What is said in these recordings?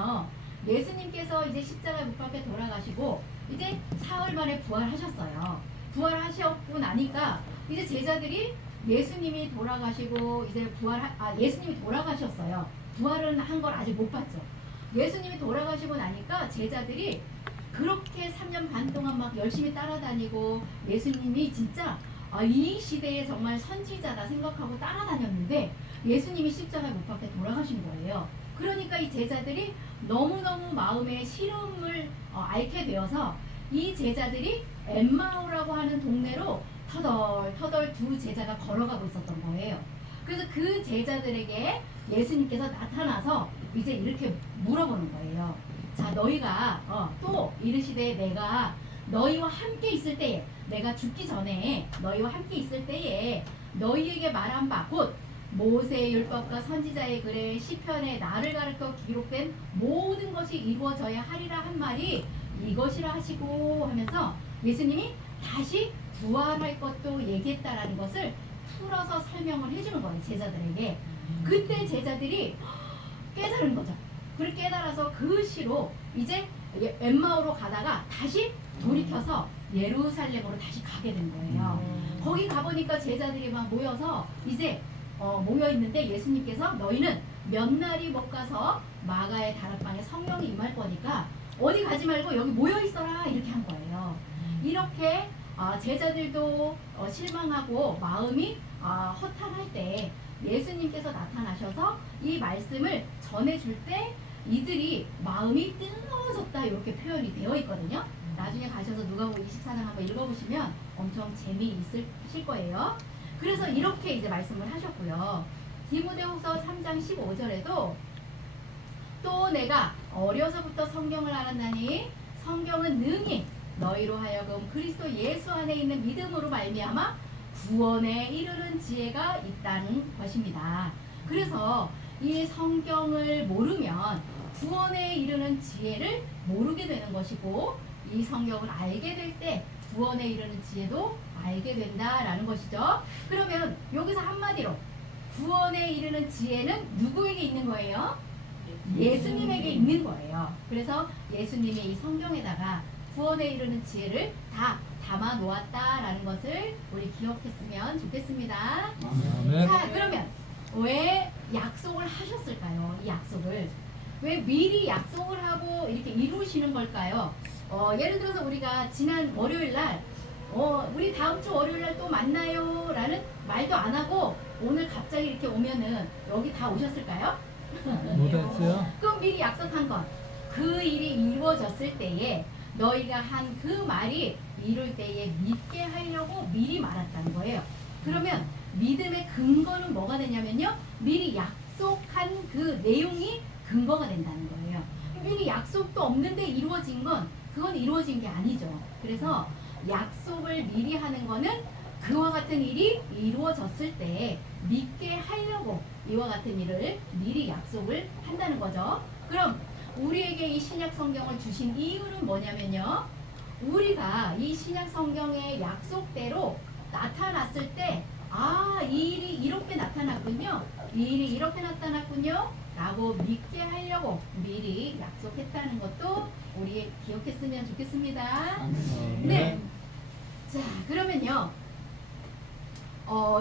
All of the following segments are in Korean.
뭐냐면요. 예수님께서 이제 십자가에 못 박혀 돌아가시고 이제 사흘 만에 부활하셨어요. 부활하셨고 나니까 이제 제자들이 예수님이 돌아가시고 이제 예수님이 돌아가셨어요. 부활은 한 걸 아직 못 봤죠. 예수님이 돌아가시고 나니까 제자들이 그렇게 3년 반 동안 막 열심히 따라다니고 예수님이 진짜 이 시대에 정말 선지자다 생각하고 따라다녔는데 예수님이 십자가에 못 박혀 돌아가신 거예요. 그러니까 이 제자들이 너무너무 마음에 시름을 앓게 되어서 이 제자들이 엠마오라고 하는 동네로 터덜터덜 두 제자가 걸어가고 있었던 거예요. 그래서 그 제자들에게 예수님께서 나타나서 이제 이렇게 물어보는 거예요. 자, 너희가 또 이르시되 내가 너희와 함께 있을 때에, 내가 죽기 전에 너희와 함께 있을 때에 너희에게 말한 바 곧 모세의 율법과 선지자의 글에 시편에 나를 가르쳐 기록된 모든 것이 이루어져야 하리라 한 말이 이것이라 하시고 하면서 예수님이 다시 부활할 것도 얘기했다라는 것을 풀어서 설명을 해주는 거예요. 제자들에게. 그때 제자들이 깨달은 거죠. 그렇게 깨달아서 그 시로 이제 엠마오로 가다가 다시 돌이켜서 예루살렘으로 다시 가게 된 거예요. 거기 가보니까 제자들이 막 모여서 이제 모여있는데 예수님께서 너희는 몇 날이 못 가서 마가의 다락방에 성령이 임할 거니까 어디 가지 말고 여기 모여있어라 이렇게 한 거예요. 이렇게 제자들도 실망하고 마음이 허탄할 때 예수님께서 나타나셔서 이 말씀을 전해줄 때 이들이 마음이 뜨거워졌다 이렇게 표현이 되어 있거든요. 나중에 가셔서 누가복음 24장 한번 읽어보시면 엄청 재미있으실 거예요. 그래서 이렇게 이제 말씀을 하셨고요. 디모데후서 3장 15절에도 또 내가 어려서부터 성경을 알았나니 성경은 능히 너희로 하여금 그리스도 예수 안에 있는 믿음으로 말미암아 구원에 이르는 지혜가 있다는 것입니다. 그래서 이 성경을 모르면 구원에 이르는 지혜를 모르게 되는 것이고 이 성경을 알게 될 때 구원에 이르는 지혜도 알게 된다라는 것이죠. 그러면 여기서 한마디로 구원에 이르는 지혜는 누구에게 있는 거예요? 예수님에게 있는 거예요. 그래서 예수님이 이 성경에다가 구원에 이르는 지혜를 다 담아 놓았다라는 것을 우리 기억했으면 좋겠습니다. 네. 자, 그러면 왜 약속을 하셨을까요? 이 약속을 왜 미리 약속을 하고 이렇게 이루시는 걸까요? 예를 들어서 우리가 지난 월요일 날 우리 다음 주 월요일 날 또 만나요 라는 말도 안 하고 오늘 갑자기 이렇게 오면은 여기 다 오셨을까요? 못했어요? 그럼 미리 약속한 것, 그 일이 이루어졌을 때에 너희가 한 그 말이 이룰 때에 믿게 하려고 미리 말했다는 거예요. 그러면 믿음의 근거는 뭐가 되냐면요, 미리 약속한 그 내용이 근거가 된다는 거예요. 미리 약속도 없는데 이루어진 건 그건 이루어진 게 아니죠. 그래서 약속을 미리 하는 거는 그와 같은 일이 이루어졌을 때 믿게 하려고 이와 같은 일을 미리 약속을 한다는 거죠. 그럼 우리에게 이 신약 성경을 주신 이유는 뭐냐면요, 우리가 이 신약 성경의 약속대로 나타났을 때 이 일이 이렇게 나타났군요, 이 일이 이렇게 나타났군요 라고 믿게 하려고 미리 약속했다는 것도 우리 기억했으면 좋겠습니다. 네. 자, 그러면요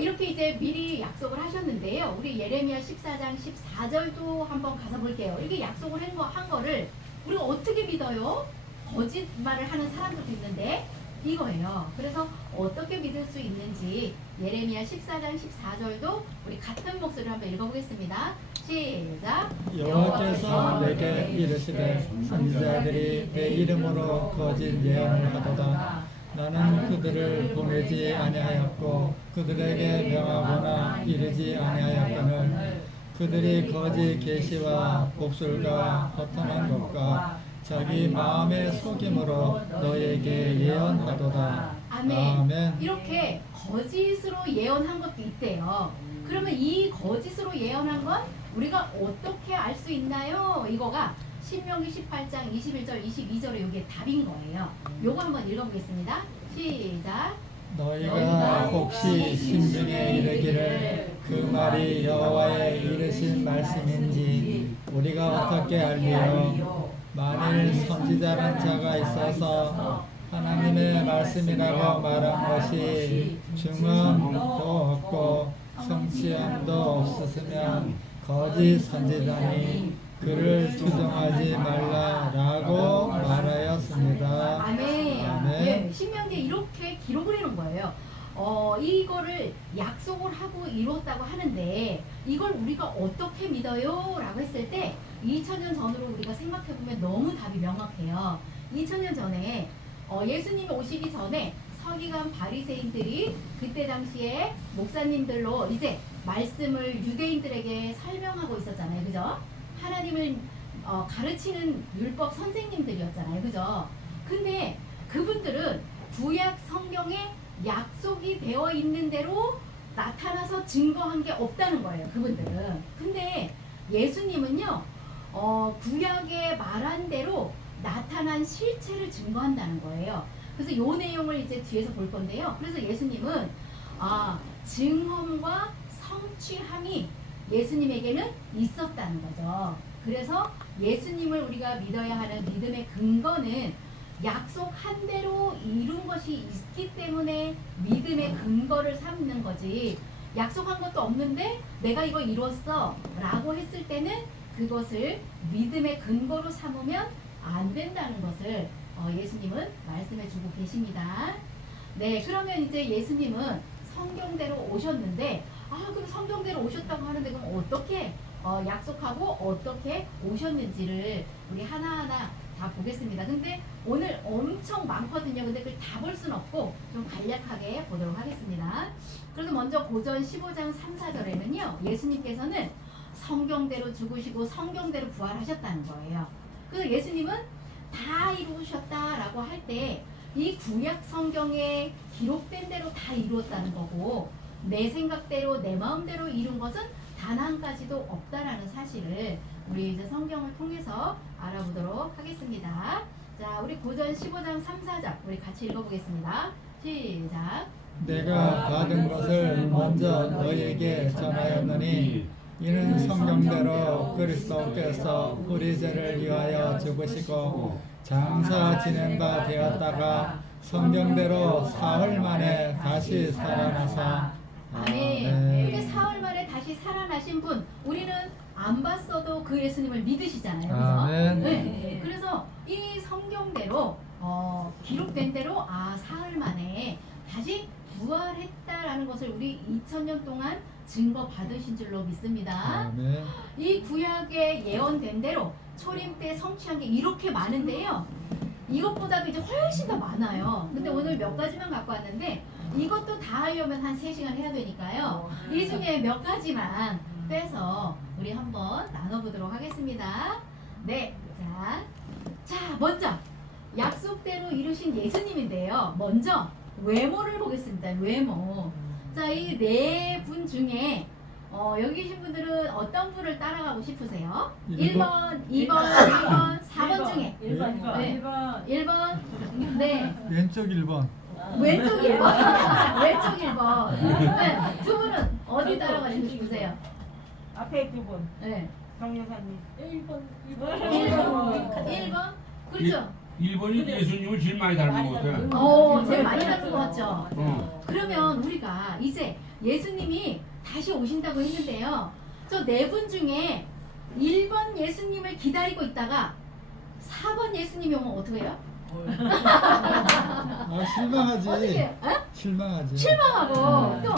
이렇게 이제 미리 약속을 하셨는데요, 우리 예레미야 14장 14절도 한번 가서 볼게요. 이게 약속을 한 거를 우리가 어떻게 믿어요? 거짓말을 하는 사람들도 있는데 이거예요. 그래서 어떻게 믿을 수 있는지 예레미야 14장 14절도 우리 같은 목소리로 한번 읽어보겠습니다. 시작. 여호와께서 내게 이르시되 선지자들이 내 이름으로 거짓 예언을 하도다. 나는 그들을 보내지 아니하였고 그들에게 명하거나 이르지 아니하였거늘 그들이 거짓 계시와 복술과 허탄한 것과 자기 마음의 속임으로 너에게 예언하도다. 아멘. 아멘. 이렇게 거짓으로 예언한 것도 있대요. 그러면 이 거짓으로 예언한 건 우리가 어떻게 알 수 있나요? 이거가 신명기 18장 21절 22절에 여기에 답인 거예요. 요거 한번 읽어보겠습니다. 시작. 너희가 혹시 심중에 이르기를 그 말이 여호와의 이르신 말씀인지 우리가 어떻게 알리요? 만일 선지자는 자가 있어서 하나님의 말씀이라고 말한 것이 증언도 없고 성취함도 없었으면 거짓 선지자니 그를 추종하지 말라라고 말하였습니다. 아멘. 아멘. 예, 신명기에 이렇게 기록을 해놓은 거예요. 이거를 약속을 하고 이루었다고 하는데 이걸 우리가 어떻게 믿어요? 라고 했을 때 2000년 전으로 우리가 생각해보면 너무 답이 명확해요. 2000년 전에 예수님이 오시기 전에 서기관 바리새인들이 그때 당시에 목사님들로 이제 말씀을 유대인들에게 설명하고 있었잖아요. 그죠? 하나님을 가르치는 율법 선생님들이었잖아요. 그죠? 근데 그분들은 구약 성경에 약속이 되어 있는 대로 나타나서 증거한 게 없다는 거예요. 그분들은. 근데 예수님은요, 구약에 말한 대로 나타난 실체를 증거한다는 거예요. 그래서 이 내용을 이제 뒤에서 볼 건데요. 그래서 예수님은 증언과 성취함이 예수님에게는 있었다는 거죠. 그래서 예수님을 우리가 믿어야 하는 믿음의 근거는 약속한 대로 이룬 것이 있기 때문에 믿음의 근거를 삼는 거지, 약속한 것도 없는데 내가 이거 이뤘어 라고 했을 때는 그것을 믿음의 근거로 삼으면 안 된다는 것을 예수님은 말씀해 주고 계십니다. 네, 그러면 이제 예수님은 성경대로 오셨는데, 그럼 성경대로 오셨다고 하는데 그럼 어떻게 약속하고 어떻게 오셨는지를 우리 하나하나 다 보겠습니다. 근데 오늘 엄청 많거든요. 근데 그걸 다 볼 수는 없고 좀 간략하게 보도록 하겠습니다. 그래서 먼저 고전 15장 3, 4절에는요. 예수님께서는 성경대로 죽으시고 성경대로 부활하셨다는 거예요. 그래서 예수님은 다 이루셨다라고 할 때 이 구약 성경에 기록된 대로 다 이루었다는 거고, 내 생각대로 내 마음대로 이룬 것은 단 한 가지도 없다라는 사실을 우리 이제 성경을 통해서 알아보도록 하겠습니다. 자, 우리 고전 15장 3, 4절 우리 같이 읽어보겠습니다. 시작. 내가 받은 것을 먼저 너희에게 전하였느니 이는 성경대로 그리스도께서 우리 죄를 위하여 죽으시고 장사 지낸 바 되었다가 성경대로 사흘 만에 다시 살아나사. 아멘. 근데 사흘 만에 다시 살아나신 분, 우리는 안 봤어도 그 예수님을 믿으시잖아요. 그죠? 아멘. 네. 그래서 이 성경대로 기록된 대로 사흘 만에 다시 부활했다라는 것을 우리 2000년 동안 증거 받으신 줄로 믿습니다. 아멘. 이 구약에 예언된 대로 초림 때 성취한 게 이렇게 많은데요. 이것보다도 이제 훨씬 더 많아요. 근데 오늘 몇 가지만 갖고 왔는데 이것도 다 하려면 한 3시간 해야 되니까요. 이 중에 몇 가지만 빼서 우리 한번 나눠보도록 하겠습니다. 네. 자, 먼저 약속대로 이루신 예수님인데요. 먼저 외모를 보겠습니다. 외모. 자, 이 네 분 중에 여기 계신 분들은 어떤 분을 따라가고 싶으세요? 1번, 2번, 3번, 4번 중에 1번, 네. 1번. 1번. 네. 왼쪽 1번. 왼쪽 1번. 왼쪽 1번. 네. 두 분은 어디 따라가시고 싶으세요? 앞에 두 분. 네. 정여사님. 1번. 1번? 그렇죠? 1번이 예수님을 제일 많이 닮은 것 같아요. 제일 많이 닮은 것 같죠? 어. 그러면 우리가 이제 예수님이 다시 오신다고 했는데요. 저 네 분 중에 1번 예수님을 기다리고 있다가 4번 예수님이 오면 어떻게 해요? 실망하지. 어떻게 해요? 에? 실망하지. 실망하고 또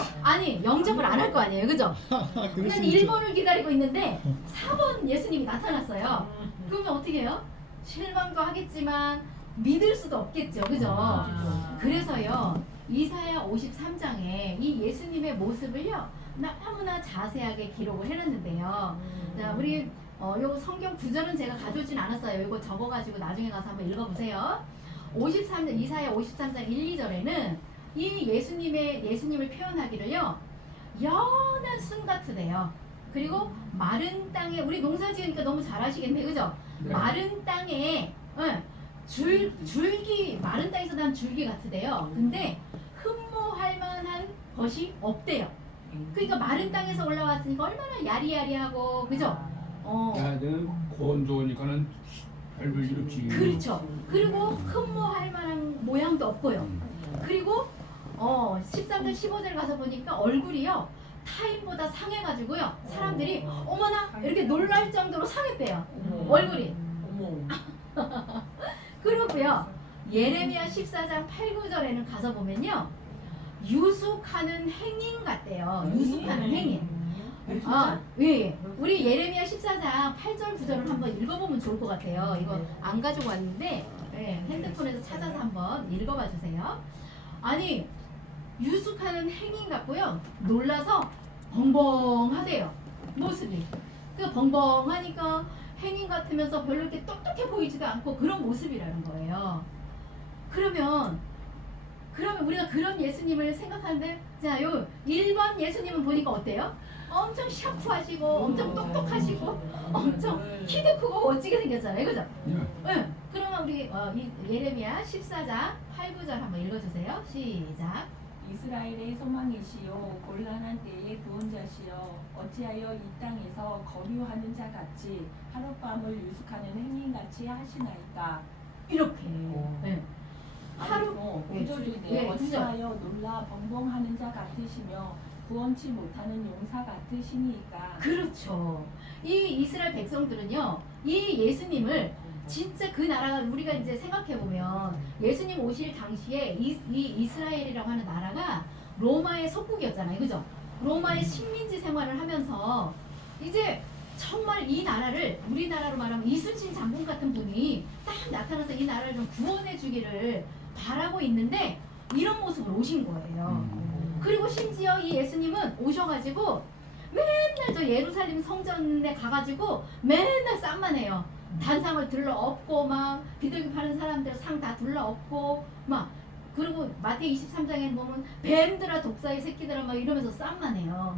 영접을 안 할 거 아니에요. 그죠? 그럴 그냥 수 있죠. 1번을 기다리고 있는데 4번 예수님이 나타났어요. 그러면 어떻게 해요? 실망도 하겠지만 믿을 수도 없겠죠. 그죠? 그래서요. 이사야 53장에 이 예수님의 모습을요. 너무나 자세하게 기록을 해놨는데요. 자, 우리 요 성경 구절은 제가 가져오진 않았어요. 이거 적어가지고 나중에 가서 한번 읽어보세요. 53장, 이사야 53장 1, 2절에는 이 예수님을 표현하기를요. 연한 순 같으래요. 그리고 마른 땅에, 우리 농사 지으니까 너무 잘 아시겠네. 그죠? 네. 마른 땅에 줄기, 마른 땅에서 난 줄기 같으대요. 근데 흠모 만한 것이 없대요. 그러니까 마른 땅에서 올라왔으니까 얼마나 야리야리하고 그죠? 야는 고온 좋으니까는 별별 일 없지. 그렇죠. 그리고 흠모할 만한 모양도 없고요. 그리고 13절 15절 가서 보니까 얼굴이요 타인보다 상해가지고요 사람들이 어머나 이렇게 놀랄 정도로 상했대요 얼굴이. 그러고요 예레미야 14장 8, 9절에는 가서 보면요 유숙하는 행인 같대요. 유숙하는 행인. 예. 우리 예레미야 14장 8절 9절을 한번 읽어보면 좋을 것 같아요. 이거 안 가지고 왔는데 예, 핸드폰에서 찾아서 한번 읽어봐 주세요. 아니 유숙하는 행인 같고요. 놀라서 벙벙하대요. 모습이. 그 벙벙하니까 행인 같으면서 별로 이렇게 똑똑해 보이지도 않고 그런 모습이라는 거예요. 그러면 우리가 그런 예수님을 생각하는데 자, 요 1번 예수님은 보니까 어때요? 엄청 샤프하시고 엄청 똑똑하시고 엄청 키도 크고 멋지게 생겼잖아요. 그죠? 응. 그러면 우리 이 예레미야 14장 8, 9절 한번 읽어주세요. 시작. 이스라엘의 소망이시요 곤란한 때의 구원자시여 어찌하여 이 땅에서 거류하는 자 같이 하룻밤을 유숙하는 행인같이 하시나이까. 이렇게 네. 하루 구절인데 네, 어찌하여 놀라 벙벙하는 자 같으시며 구원치 못하는 용사 같으시니까. 그렇죠. 이 이스라엘 백성들은요 이 예수님을 진짜 그 나라가 우리가 이제 생각해 보면 예수님 오실 당시에 이 이스라엘이라고 하는 나라가 로마의 속국이었잖아요. 그죠? 로마의 식민지 생활을 하면서 이제 정말 이 나라를 우리나라로 말하면 이순신 장군 같은 분이 딱 나타나서 이 나라를 좀 구원해 주기를 바라고 있는데 이런 모습으로 오신 거예요. 그리고 심지어 이 예수님은 오셔가지고 맨날 저 예루살렘 성전에 가가지고 맨날 쌈만 해요. 단상을 들러 엎고 막 비둘기 파는 사람들 상 다 둘러 엎고 막 그리고 마태이 23장에 보면 뱀들아 독사의 새끼들아 막 이러면서 쌈만 해요.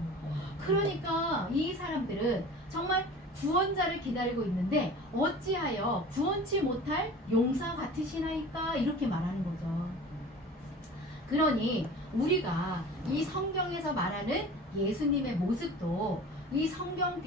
그러니까 이 사람들은 정말 구원자를 기다리고 있는데 어찌하여 구원치 못할 용사 같으시나이까 이렇게 말하는 거죠. 그러니 우리가 이 성경에서 말하는 예수님의 모습도 이 성경